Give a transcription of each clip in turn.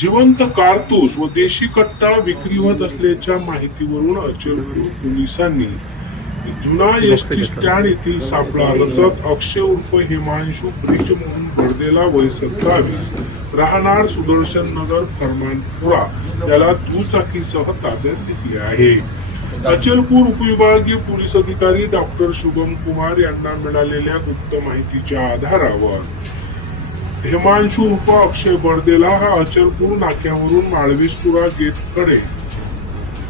जिवंत कारतूस व देशी कट्टा विक्री होत असल्याच्या माहितीवरून अचलपूर पोलिसांनी जुना एस टी स्टँड येथील सापळा रचत अक्षय उर्फ हिमांशू ब्रिज म्हणून बर्देला वय सत्तावीस राहणार सुदर्शन नगर फरमानपुरा. याला दुचाकीसह ताब्यात घेतले आहे. अचलपूर उपविभागीय पोलीस अधिकारी डॉक्टर शुभम कुमार यांना मिळालेल्या गुप्त माहितीच्या आधारावर हिमांशू उर्फ अक्षय बर्देला हा अचलपूर नाक्यावरून माळवीसपुरा गेटकडे.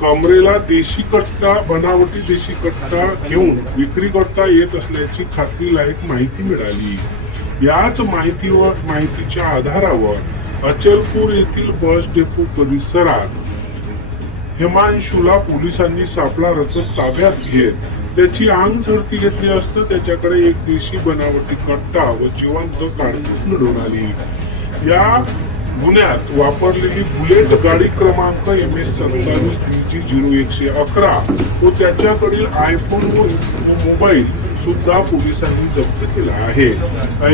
कमरेला देशी कट्टा बनावटी देशी कट्टा घेऊन विक्री करता येत असल्याची खात्री लायक माहिती मिळाली. याच माहितीवर माहितीच्या आधारावर अचलपूर येथील बस डेपो परिसरात हिमांशूला पोलिसांनी सापळा रचत ताब्यात घेत त्याची अंग झडती घेतली असता. त्याच्याकडे एक देशी बनावटी कट्टा व जिवंत कारतूस मिळून आली या गुन्ह्यात वापरलेली बुलेट गाडी क्रमांक एम एस सत्तावीस जी झिरो एकशे अकरा व त्याच्याकडील आयफोन व मोबाईल सुद्धा पोलिसांनी जप्त केला आहे.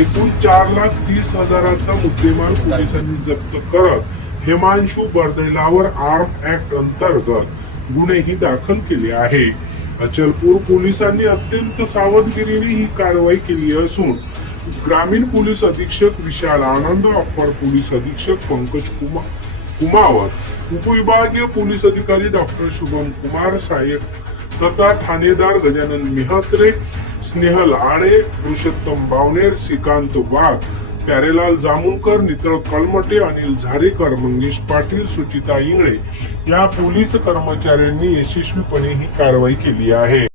एकूण चार लाख तीस हजाराचा मुद्देमाल पोलिसांनी जप्त करत हिमांशू बर्देलावर आर्म ऍक्ट अंतर्गत गुन्हेही दाखल केले आहे. अचलपूर पोलिसांनी अत्यंत सावधगिरीने ही कारवाई केली असून ग्रामीण पोलीस अधीक्षक विशाल आनंद अप्पर पोलीस अधीक्षक पंकज कुमार कुमावत उपविभागीय पोलीस अधिकारी डॉक्टर शुभम कुमार साहेब तथा ठाणेदार गजानन मिहत्रे स्नेहल आडे पुरुषोत्तम बावनेर श्रीकांत वाघ प्यारेलाल जामुनकर नितळ कलमटे अनिल झारेकर मंगेश पाटील सुचिता इंगळे या पोलीस कर्मचाऱ्यांनी यशस्वीपणे ही कारवाई केली आहे.